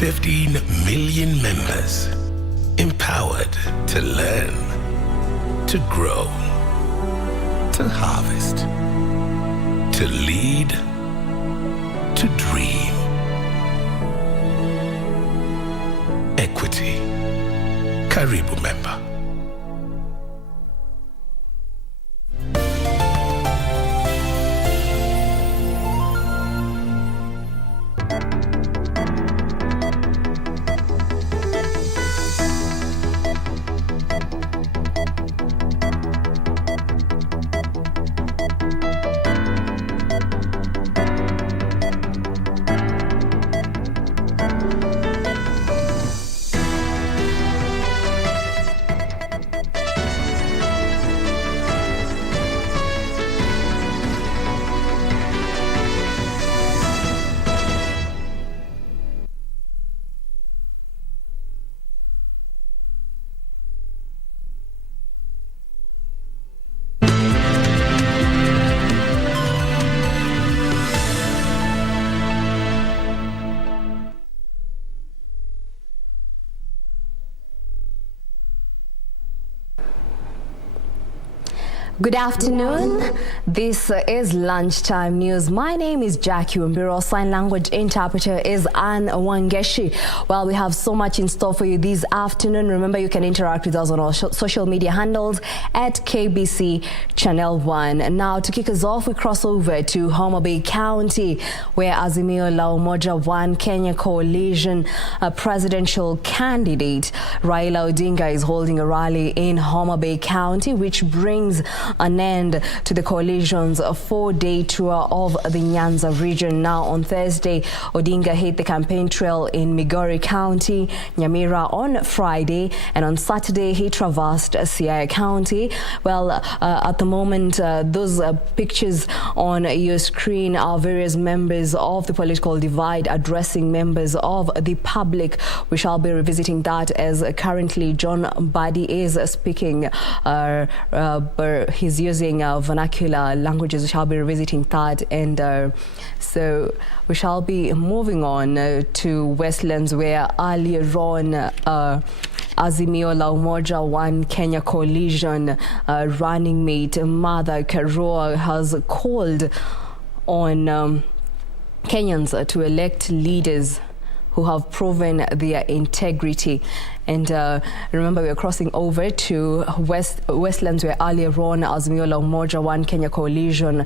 15 million members, empowered to learn, to grow, to harvest, to lead, to dream. Equity. Karibu member. Good afternoon. This is Lunchtime News. My name is Wambiru. Sign language interpreter is Anne Wangeshi. Well, we have so much in store for you this afternoon. Remember, you can interact with us on our social media handles at KBC Channel 1. Now, to kick us off, we cross over to Homa Bay County, where Azimio la Umoja One Kenya Coalition presidential candidate Raila Odinga is holding a rally in Homa Bay County, which brings an end to the coalition's 4-day tour of the Nyanza region. Now, on Thursday, Odinga hit the campaign trail in Migori County, Nyamira on Friday, and on Saturday he traversed Siaya County. Well, at the moment, those pictures on your screen are various members of the political divide addressing members of the public. We shall be revisiting that as currently John Badi is speaking. He's using vernacular languages. We shall be revisiting that, and so we shall be moving on to Westlands, where earlier on Azimio la Umoja One Kenya Coalition running mate Martha Karua has called on Kenyans to elect leaders who have proven their integrity. And remember, we are crossing over to Westlands, where earlier on Azimio la Umoja One Kenya Coalition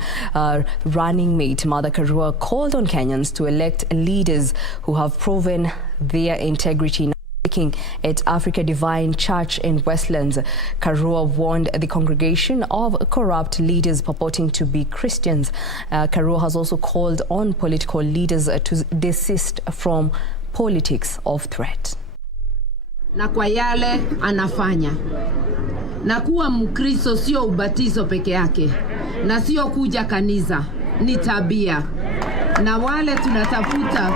running mate Martha Karua called on Kenyans to elect leaders who have proven their integrity. Speaking at Africa Divine Church in Westlands, Karua warned the congregation of corrupt leaders purporting to be Christians. Karua has also called on political leaders to desist from politics of threat. Na kwa yale anafanya. Na kuwa Mkristo sio ubatizo peke yake, na sio kuja kanisa, ni tabia. Na wale tunatafuta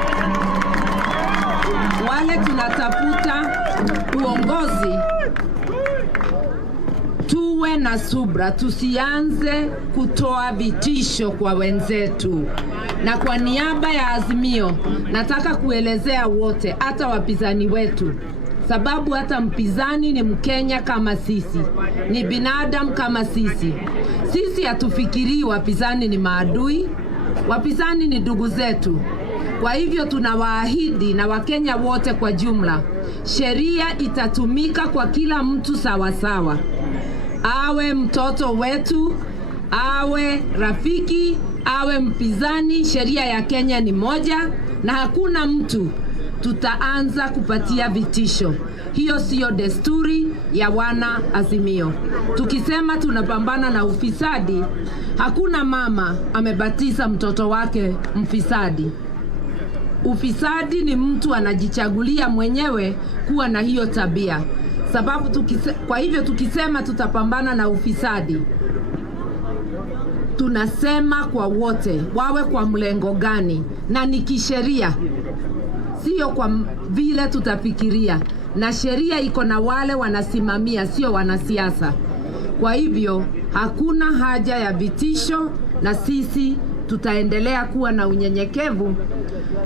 uongozi, tuwe na subra, tusianze kutoa vitisho kwa wenzetu. Na kwa niaba ya Azimio, nataka kuelezea wote, hata wapinzani wetu, sababu hata mpinzani ni Mkenya kama sisi, ni binadamu kama sisi. Sisi hatufikiri wapinzani ni maadui, wapinzani ni ndugu zetu. Kwa hivyo tunawaahidi na Wakenya wote kwa jumla, sheria itatumika kwa kila mtu sawa sawa. Awe mtoto wetu, awe rafiki, awe mpinzani, sheria ya Kenya ni moja na hakuna mtu tutaanza kupatia vitisho. Hiyo sio desturi ya wana Azimio. Tukisema tunapambana na ufisadi, hakuna mama amebatiza mtoto wake mfisadi. Ufisadi ni mtu anajichagulia mwenyewe kuwa na hiyo tabia. Sababu kwa hivyo tukisema tutapambana na ufisadi, tunasema kwa wote, wawe kwa mlengo gani, na ni kisheria, sio kwa vile tutafikiria. Na sheria iko na wale wanasimamia, sio wanasiasa. Kwa hivyo hakuna haja ya vitisho, na sisi tutaendelea kuwa na unyenyekevu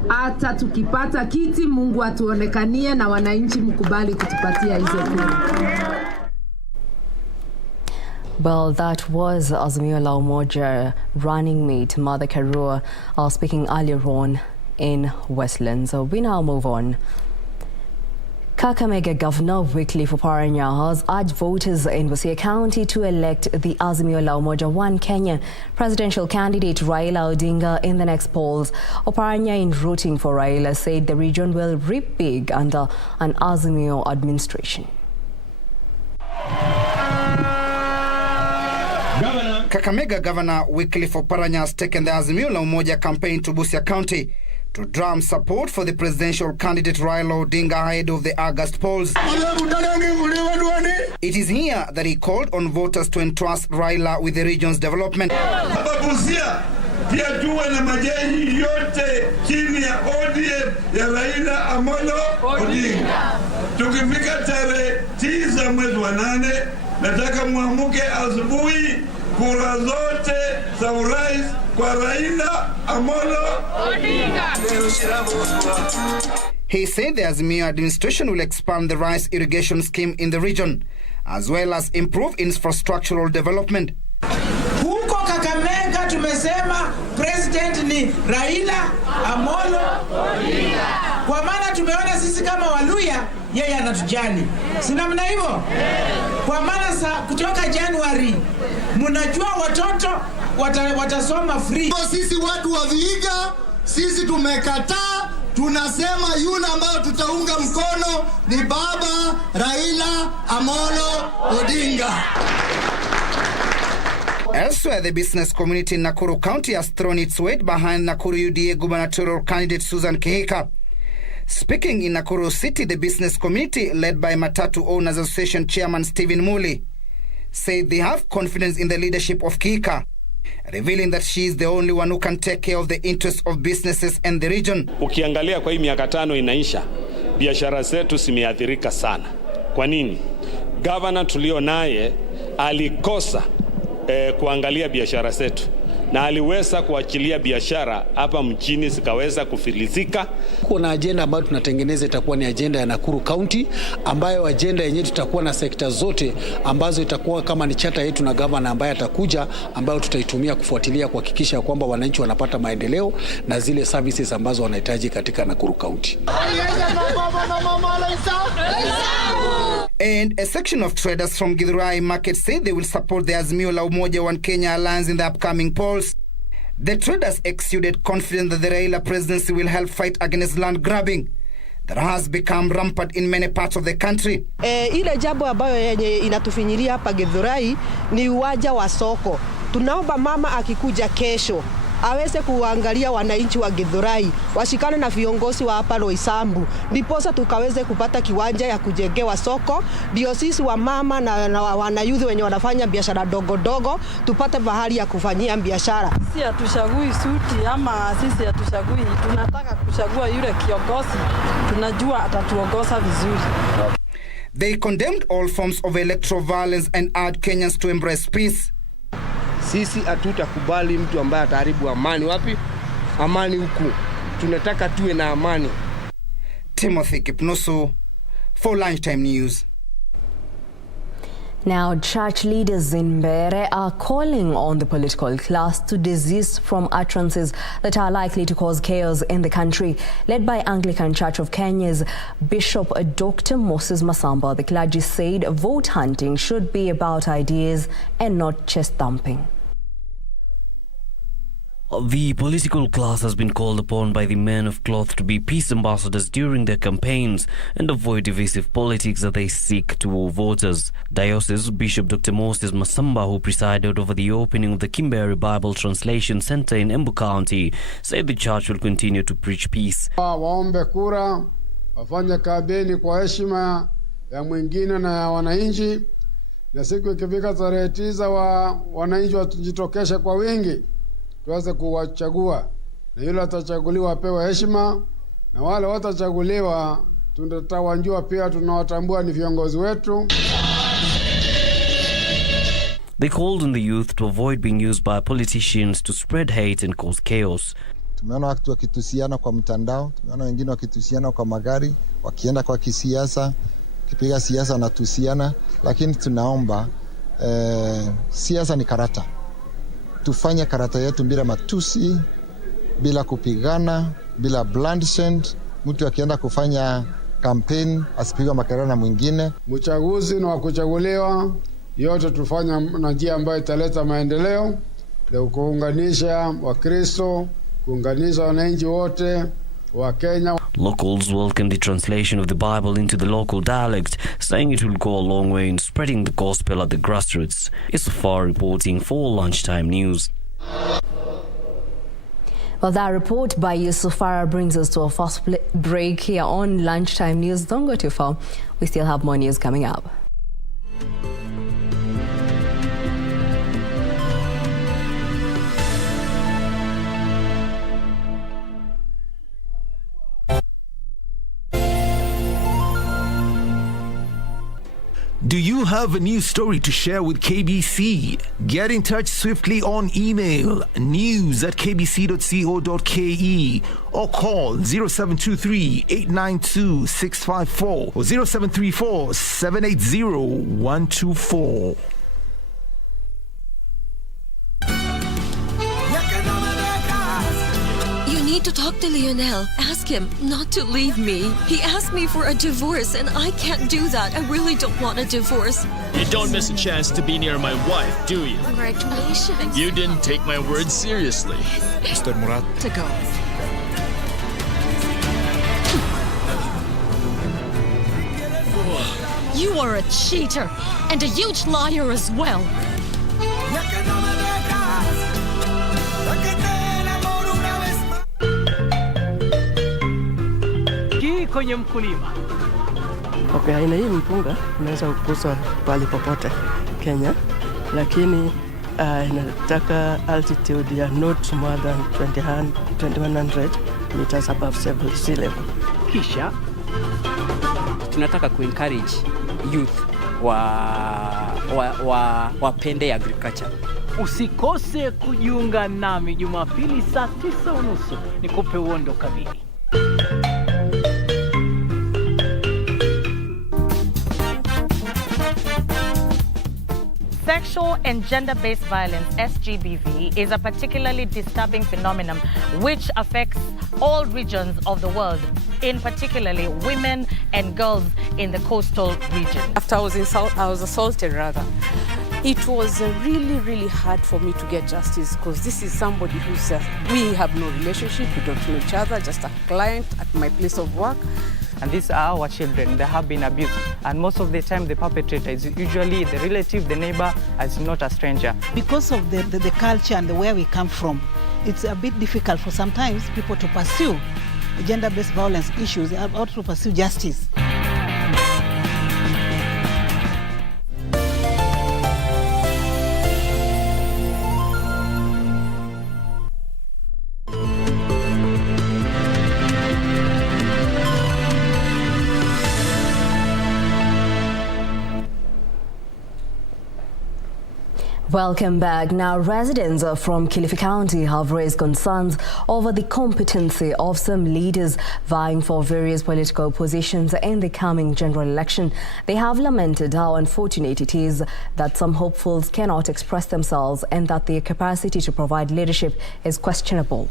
hata tukipata kiti. Mungu atuonekanie na wananchi mkubali kutupatia hizo kura. Well, that was Azimio la Umoja running mate Martha Karua speaking earlier on in Westlands. So we now move on. Kakamega Governor Wycliffe Oparanya has urged voters in Busia County to elect the Azimio la Umoja One Kenya presidential candidate Raila Odinga in the next polls. Oparanya, in rooting for Raila, said the region will reap big under an Azimio administration. Kakamega Governor Wycliffe Oparanya has taken the Azimio la Umoja campaign to Busia County to drum support for the presidential candidate Raila Odinga ahead of the August polls. It is here that he called on voters to entrust Raila with the region's development. Busia pia tuwe na majeshi yote chini ya ODM ya Raila Amolo Odinga. Tukifika tarehe 9 mwezi wa 8, nataka muamuke asubuhi kura zote za urais kwa Raila Amolo Odinga. He said the Azimio administration will expand the rice irrigation scheme in the region, as well as improve infrastructural development. Huko Kakamega tumesema president ni Raila Amolo Odinga. Kwa maana tumeona sisi kama Waluya yeye anatujali. Si namna hivyo? Kwa maana kutoka January mnajua watoto watasoma free. Sisi watu wa Vihiga, sisi tumekataa, tunasema yule ambayo tutaunga mkono ni baba Raila Amolo Odinga. Elsewhere, the business community in Nakuru County has thrown its weight behind Nakuru UDA gubernatorial candidate Susan Kihika. Speaking in Nakuru City, the business community, led by Matatu Owners Association Chairman Stephen Muli, said they have confidence in the leadership of Kihika, revealing that she is the only one who can take care of the interests of businesses and the region. Ukiangalia kwa hii miaka 5 inaisha, biashara zetu zimeathirika sana. Kwa nini? Governor tulio naye alikosa kuangalia biashara zetu, na aliweza kuachilia biashara hapa mjini zikaweza kufilisika. Kuna agenda ambayo tunatengeneza itakuwa ni agenda ya Nakuru County, ambayo agenda yenyewe tutakuwa na sekta zote ambazo itakuwa kama ni chata yetu na governor ambaye atakuja, ambayo tutaitumia kufuatilia kuhakikisha kwamba wananchi wanapata maendeleo na zile services ambazo wanahitaji katika Nakuru County. And a section of traders from Githurai Market said they will support the Azimio la Umoja One Kenya alliance in the upcoming polls. The traders exuded confidence that the Raila presidency will help fight against land grabbing that has become rampant in many parts of the country. Ile jambo ambayo yenye inatufinyilia hapa Githurai ni uwanja wa soko. Tunaomba mama akikuja kesho aweze kuangalia wananchi wa Githurai, washikane na viongozi wa hapa Loisambu, ndiposa tukaweze kupata kiwanja ya kujengewa soko, ndio sisi wa mama na wanayuthi wenye wanafanya biashara dogo dogo tupate bahari ya kufanyia biashara. Sisi hatuchagui suti ama sisi hatuchagui, tunataka kuchagua yule kiongozi tunajua atatuongoza vizuri. They condemned all forms of electoral violence and urged Kenyans to embrace peace. Sisi hatutakubali mtu ambaye ataharibu amani. Wapi? Amani huku. Tunataka tuwe na amani. Timothy Kipnusu for Lunchtime News. Now, church leaders in Mbeere are calling on the political class to desist from utterances that are likely to cause chaos in the country. Led by Anglican Church of Kenya's Bishop Dr. Moses Masamba, the clergy said vote hunting should be about ideas and not chest thumping. The political class has been called upon by the men of cloth to be peace ambassadors during their campaigns and avoid divisive politics that they seek to woo voters. Diocese Bishop Dr. Moses Masamba, who presided over the opening of the Kimberi Bible Translation Center in Embu County, said the church will continue to preach peace. Waombe kura, wafanye kampeni kwa heshima ya mwingine na ya wananchi, na siku ikifika tarehe 9 wananchi wajitokeshe kwa wingi tuweze kuwachagua, na yule atachaguliwa apewe heshima, na wale watachaguliwa tunatawajua pia tunawatambua ni viongozi wetu. They called on the youth to avoid being used by politicians to spread hate and cause chaos. Tumeona watu wakitusiana kwa mtandao, tumeona wengine wakitusiana kwa magari, wakienda kwa kisiasa, kipiga siasa na tusiana, lakini tunaomba siasa ni karata. Tufanye karata yetu bila matusi, bila kupigana, bila bloodshed. Mtu akienda kufanya campaign asipigwe makelele na mwingine. Uchaguzi na kuchaguliwa yote tufanya na njia ambayo italeta maendeleo, na kuunganisha Wakristo, kuunganisha wananchi wote wa Kenya. Locals welcomed the translation of the Bible into the local dialect, saying it will go a long way in spreading the gospel at the grassroots. Isafar reporting for Lunchtime News. Well, that report by Yusufara brings us to a first break here on Lunchtime News. Don't go too far. We still have more news coming up. Do you have a news story to share with KBC? Get in touch swiftly on email news@kbc.co.ke or call 0723-892-654 or 0734-780-124. To talk to Lionel. Ask him not to leave me. He asked me for a divorce and I can't do that. I really don't want a divorce. You don't miss a chance to be near my wife, do you? Congratulations. You didn't take my words seriously. Mr. Murat. To go. You are a cheater and a huge liar as well. Kwenye mkulima. Okay, aina hii mpunga inaweza kukuzwa pale popote Kenya, lakini inataka altitude ya not more than 2100 meters above sea level. Kisha tunataka kuencourage youth wapende agriculture. Usikose kujiunga nami Jumapili saa 9:30 nikupe uondo kamili. Sexual and gender-based violence, SGBV, is a particularly disturbing phenomenon which affects all regions of the world, in particularly women and girls in the coastal region. After I was assaulted, it was really, really hard for me to get justice because this is somebody who's, we have no relationship, we don't know each other, just a client at my place of work. And these are our children, they have been abused. And most of the time the perpetrator is usually the relative, the neighbor, as not a stranger. Because of the culture and where we come from, it's a bit difficult for sometimes people to pursue gender-based violence issues, or to pursue justice. Welcome back. Now, residents from Kilifi County have raised concerns over the competency of some leaders vying for various political positions in the coming general election. They have lamented how unfortunate it is that some hopefuls cannot express themselves and that their capacity to provide leadership is questionable.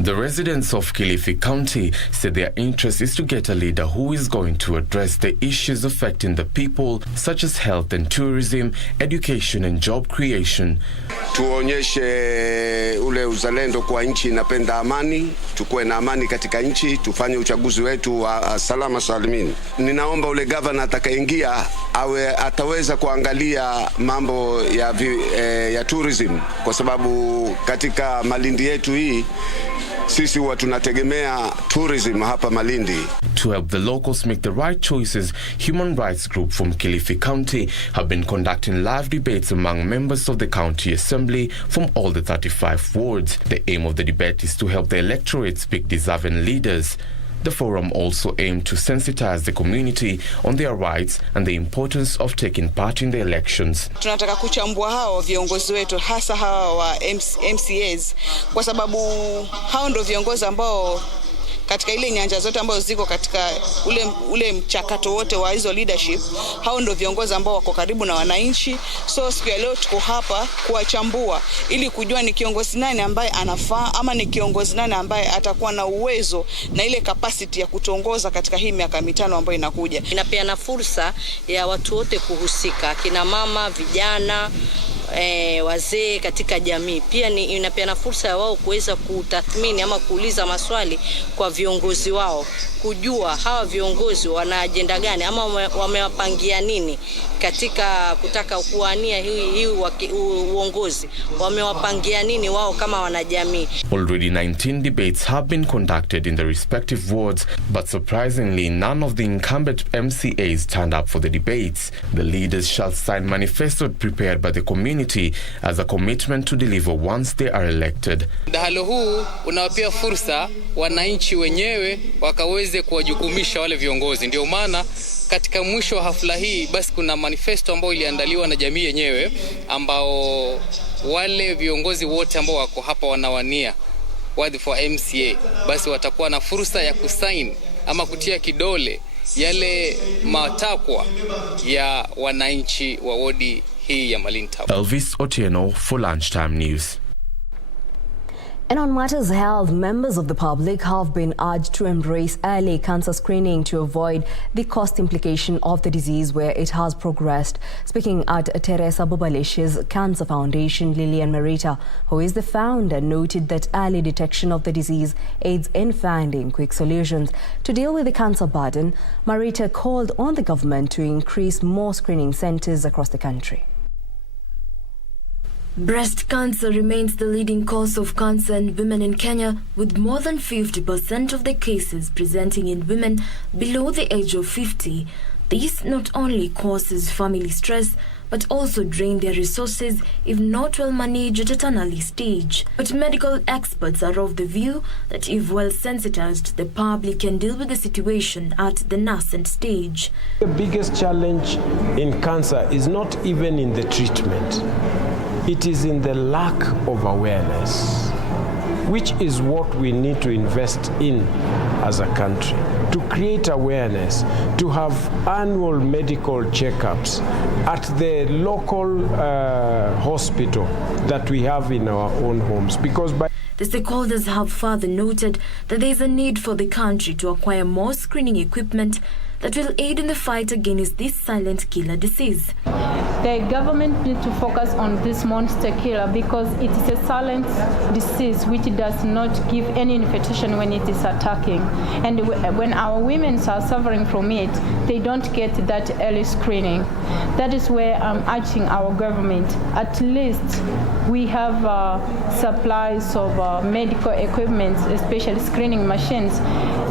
The residents of Kilifi County said their interest is to get a leader who is going to address the issues affecting the people, such as health and tourism, education and job creation. Tuonyeshe ule uzalendo kwa nchi inapenda amani, tukue na amani katika nchi, tufanye uchaguzi wetu wa salama salimini. Ninaomba ule governor atakayeingia awe ataweza kuangalia mambo ya tourism, kwa sababu katika Malindi yetu hii sisi huwa tunategemea tourism hapa Malindi. To help the locals make the right choices, human rights group from Kilifi County have been conducting live debates among members of the county assembly from all the 35 wards. The aim of the debate is to help the electorate pick deserving leaders. The forum also aimed to sensitize the community on their rights and the importance of taking part in the elections. Tunataka kuchambua hao viongozi wetu, hasa hawa wa MCAs, kwa sababu hao ndio viongozi ambao katika ile nyanja zote ambazo ziko katika ule mchakato wote wa hizo leadership, hao ndio viongozi ambao wako karibu na wananchi. So siku ya leo tuko hapa kuwachambua ili kujua ni kiongozi nani ambaye anafaa ama ni kiongozi nani ambaye atakuwa na uwezo na ile capacity ya kutongoza katika hii miaka 5 ambayo inakuja. Inapeana fursa ya watu wote kuhusika, kina mama, vijana, wazee katika jamii. Pia inapeana fursa ya wao kuweza kutathmini ama kuuliza maswali kwa viongozi wao, kujua hawa viongozi wana ajenda gani ama wamewapangia nini katika kutaka kuwania hii uongozi, wamewapangia nini wao kama wanajamii. Already 19 debates have been conducted in the respective wards, but surprisingly none of the incumbent MCAs turned up for the debates. The leaders shall sign manifesto prepared by the community as a commitment to deliver once they are elected. Mdahalo huu unawapea fursa wananchi wenyewe wakaweze kuwajukumisha wale viongozi. Ndio maana katika mwisho wa hafla hii basi kuna manifesto ambayo iliandaliwa na jamii yenyewe, ambao wale viongozi wote ambao wako hapa wanawania wadhifa wa MCA basi watakuwa na fursa ya kusaini ama kutia kidole yale matakwa ya wananchi wa wodi hii ya Malin Town. Elvis Otieno for Lunchtime News. And on matters health, members of the public have been urged to embrace early cancer screening to avoid the cost implication of the disease where it has progressed. Speaking at Teresa Bobalesh's Cancer Foundation, Lillian Merita, who is the founder, noted that early detection of the disease aids in finding quick solutions. To deal with the cancer burden, Merita called on the government to increase more screening centres across the country. Breast cancer remains the leading cause of cancer in women in Kenya, with more than 50% of the cases presenting in women below the age of 50. This not only causes family stress, but also drain their resources if not well managed at an early stage. But medical experts are of the view that if well sensitized, the public can deal with the situation at the nascent stage. The biggest challenge in cancer is not even in the treatment. It is in the lack of awareness, which is what we need to invest in as a country, to create awareness, to have annual medical checkups at the local hospital that we have in our own homes. Because the stakeholders have further noted that there is a need for the country to acquire more screening equipment that will aid in the fight against this silent killer disease. The government needs to focus on this monster killer because it is a silent disease which does not give any invitation when it is attacking. And when our women are suffering from it, they don't get that early screening. That is where I'm urging our government, at least we have supplies of medical equipment, especially screening machines,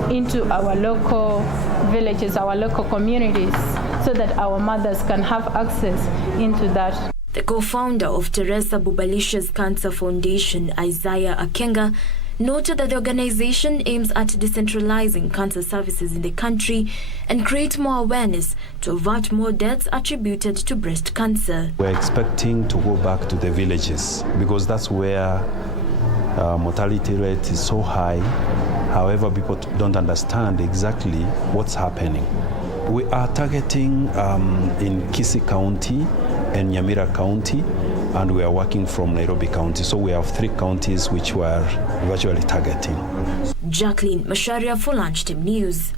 into our local villages, our local communities, so that our mothers can have access into that. The co-founder of Teresa Bobalesh's Cancer Foundation, Isaiah Akenga, noted that the organization aims at decentralizing cancer services in the country and create more awareness to avert more deaths attributed to breast cancer. We're expecting to go back to the villages because that's where mortality rate is so high. However, people don't understand exactly what's happening. We are targeting in Kisii County and Nyamira County, and we are working from Nairobi County. So we have 3 counties which we are virtually targeting. Jacqueline Masharia for Lunchtime News.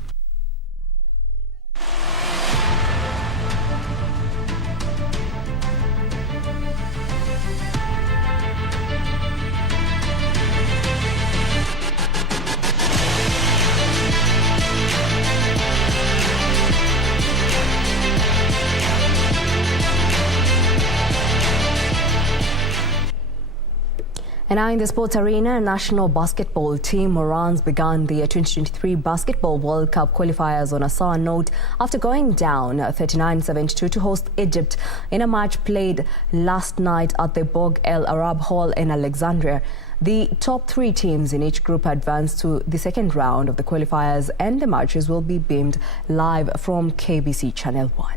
And now in the sports arena, national basketball team Morans began the 2023 Basketball World Cup qualifiers on a sour note after going down 39-72 to host Egypt in a match played last night at the Bog El Arab Hall in Alexandria. The top 3 teams in each group advance to the second round of the qualifiers, and the matches will be beamed live from KBC Channel 1.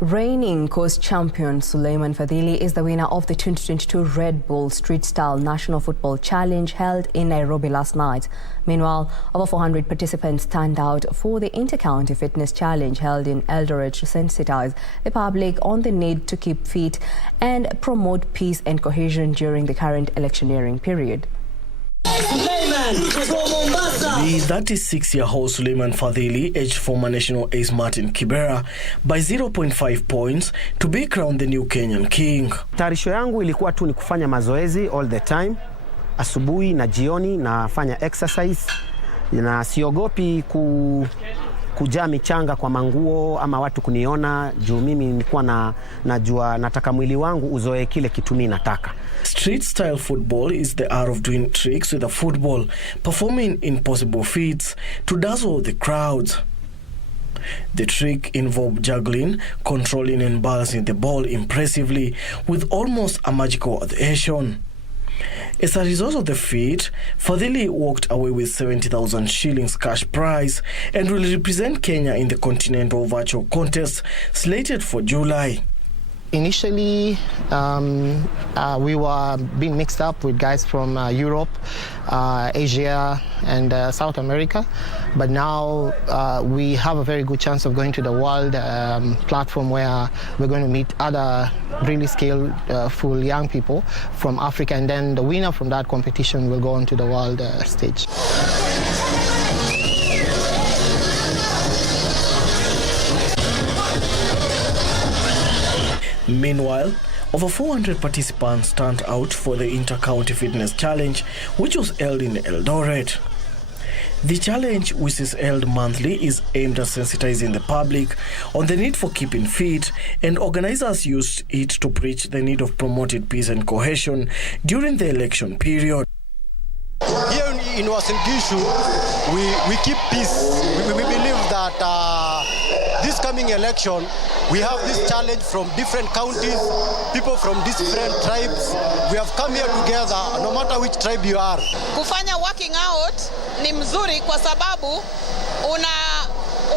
Reigning coast champion Suleiman Fadhili is the winner of the 2022 Red Bull Street Style National Football Challenge held in Nairobi last night. Meanwhile, over 400 participants turned out for the Inter-County Fitness Challenge held in Eldoret to sensitize the public on the need to keep fit and promote peace and cohesion during the current electioneering period. The 36-year-old Suleiman Fadhili edged former national ace Martin Kibera by 0.5 points to be crowned the new Kenyan king. Tayarisho yangu ilikuwa tu ni kufanya mazoezi all the time, asubuhi na jioni nafanya exercise, na siogopi kujaa michanga kwa manguo ama watu kuniona juu mimi nilikuwa najua nataka mwili wangu uzoe kile kitu mimi nataka. Street style football is the art of doing tricks with a football, performing impossible feats to dazzle the crowds. The trick involved juggling, controlling and balancing the ball impressively with almost a magical adhesion. As a result of the feat, Fadhili walked away with 70,000 shillings cash prize and will represent Kenya in the Continental Virtual Contest slated for July. Initially, we were being mixed up with guys from Europe, Asia, and South America. But now we have a very good chance of going to the world platform where we're going to meet other really skillful young people from Africa. And then the winner from that competition will go on to the world stage. Meanwhile, over 400 participants turned out for the Inter-County Fitness Challenge, which was held in Eldoret. The challenge, which is held monthly, is aimed at sensitizing the public on the need for keeping fit, and organizers used it to preach the need of promoting peace and cohesion during the election period. Here in Uasin Gishu, we keep peace. We believe that this coming election, we have this challenge from different counties, people from different tribes. We have come here together, no matter which tribe you are. Kufanya working out ni mzuri kwa sababu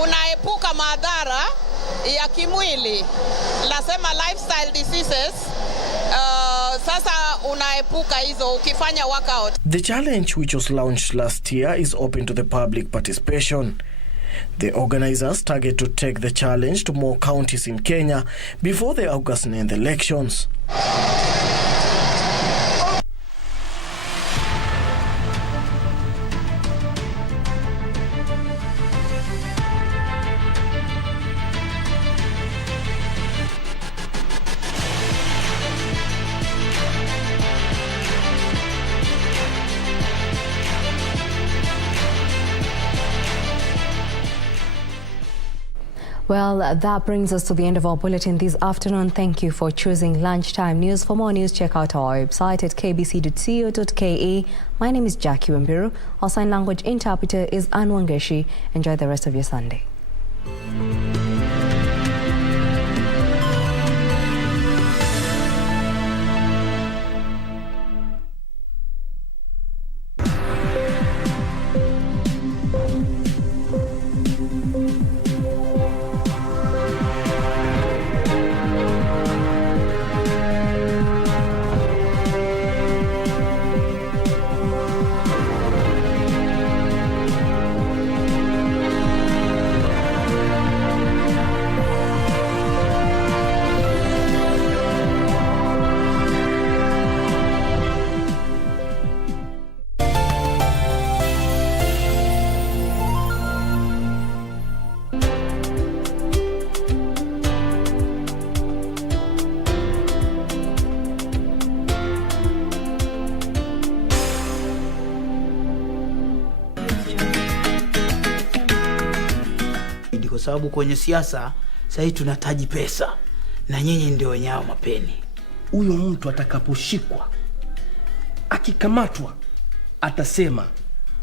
unaepuka madhara ya kimwili. Nasema lifestyle diseases. Sasa unaepuka hizo ukifanya workout. The challenge, which was launched last year, is open to the public participation. The organizers target to take the challenge to more counties in Kenya before the August 9th elections. Well, that brings us to the end of our bulletin this afternoon. Thank you for choosing Lunchtime News. For more news, check out our website at kbc.co.ke. My name is Jackie Wambiru. Our sign language interpreter is Anwangeshi. Enjoy the rest of your Sunday. Kwa sababu kwenye siasa sasa tunataji pesa na nyinyi ndio wenyao mapeni. Huyo mtu atakaposhikwa, akikamatwa, atasema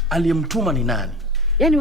aliyemtuma ni nani. Yani